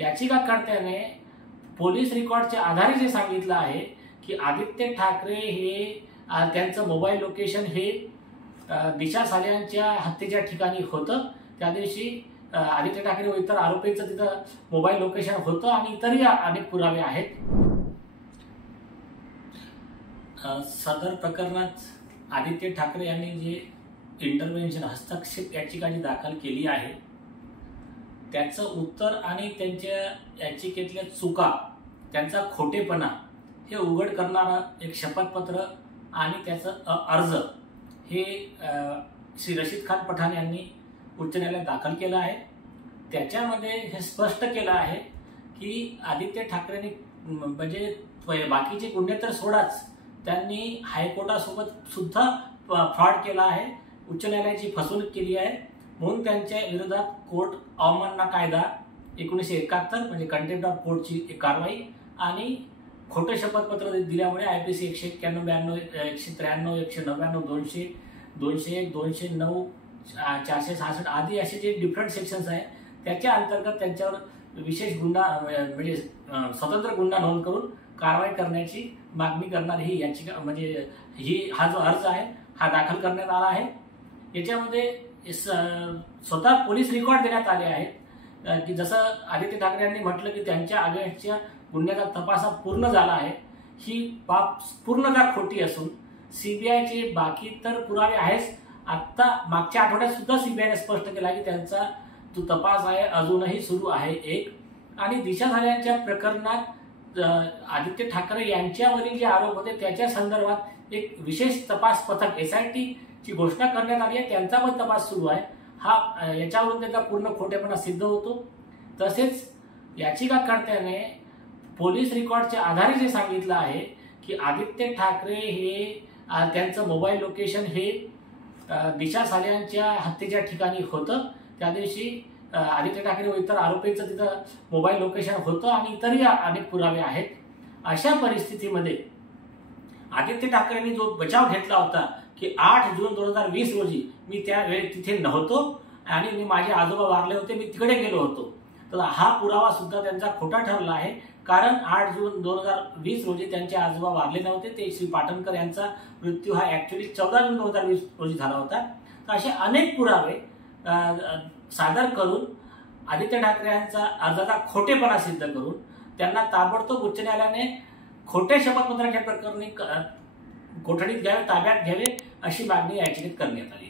याचिकाकर्त्याने police रेकॉर्डच्या आधारे जे सांगितलं आहे की आदित्य ठाकरे हे त्यांचं मोबाईल लोकेशन हे दिशा साल्यांच्या हत्येच्या ठिकाणी होतं। त्या दिवशी आदित्य ठाकरे व इतर आरोपींचं तिथं मोबाईल लोकेशन होतं आणि इतरही अनेक पुरावे आहेत। सदर प्रकरणात आदित्य ठाकरे यांनी जे इंटरव्हेन्शन हस्तक्षेप याचिका जी दाखल केली आहे त्याचं उत्तर आणि त्यांच्या याचिकेतल्या चुका, त्यांचा खोटेपणा हे उघड करणारा एक शपथपत्र आणि त्याचं अर्ज हे श्री रशीद खान पठाण यांनी उच्च न्यायालयात दाखल केलं आहे। त्याच्यामध्ये हे स्पष्ट केलं आहे की आदित्य ठाकरेंनी म्हणजे बाकीचे गुन्हे तर सोडाच, त्यांनी हायकोर्टासोबत सुद्धा फ्रॉड केला आहे, उच्च न्यायालयाची फसवणूक केली आहे। म्हणून त्यांच्या विरोधात कोर्ट अवमानना कायदा 1971 म्हणजे कंटेम्प्ट ऑफ कोर्टची कारवाई आणि खोटे शपथपत्र दिल्यामुळे IPC 191, 193, 199, 200, 201, 209, 466 आदी असे जे डिफरंट सेक्शन्स आहेत त्याच्या अंतर्गत त्यांच्यावर विशेष गुन्हा म्हणजे स्वतंत्र गुन्हा नोंद करून कारवाई करण्याची मागणी करणारी ही याचिका म्हणजे हा जो अर्ज आहे हा दाखल करण्यात आला आहे। याच्यामध्ये स्वतः पोलीस रेकॉर्ड देण्यात आले आहेत की जसं आदित्य ठाकरे यांनी म्हटलं की त्यांच्या अगेन्स्टच्या गुन्ह्याचा तपास पूर्ण झाला आहे। ही बाब पूर्णतः खोटी असून CBIचे बाकी तर पुरावे आहेच, आता मागच्या आठवड्यात सुद्धा CBIने स्पष्ट केला की त्यांचा जो तपास आहे अजूनही सुरू आहे एक। आणि दिशा साल्यांच्या प्रकरणात आदित्य ठाकरे यांच्यावरील जे आरोप होते त्याच्या संदर्भात एक विशेष तपास पथक SIT ची घोषणा करण्यात आली आहे, त्यांचा पण तपास सुरू आहे। हा याच्यावरून त्याचा पूर्ण खोटेपणा सिद्ध होतो। तसेच याचिकाकर्त्याने पोलीस रेकॉर्डच्या आधारे जे सांगितलं आहे की आदित्य ठाकरे हे त्यांचं मोबाईल लोकेशन हे दिशा साल्यांच्या हत्येच्या ठिकाणी होतं। त्या दिवशी आदित्य ठाकरे व इतर आरोपींचं तिथं मोबाईल लोकेशन होतं आणि इतरही अनेक पुरावे आहेत। अशा परिस्थितीमध्ये आदित्य ठाकरेंनी जो बचाव घेतला होता की 8 जून 2020 रोजी मी त्यावेळी तिथे नव्हतो आणि मी माझे आजोबा वारले होते, मी तिकडे गेलो होतो, तर हा पुरावा सुद्धा त्यांचा खोटा ठरला आहे। कारण 8 जून 2020 रोजी त्यांचे आजोबा वारले नव्हते, ते श्री पाटणकर यांचा मृत्यू हा ऍक्च्युअली 14 जून 2020 रोजी झाला होता। तर असे अनेक पुरावे सादर करून आदित्य ठाकरे यांचा अर्जाचा खोटेपणा सिद्ध करून त्यांना ताबडतोब उच्च न्यायालयाने खोटे शपथपत्राच्या प्रकरणी कोठडीत घ्यावे, ताब्यात घ्यावे अशी मागणी याचिकेत करण्यात आली।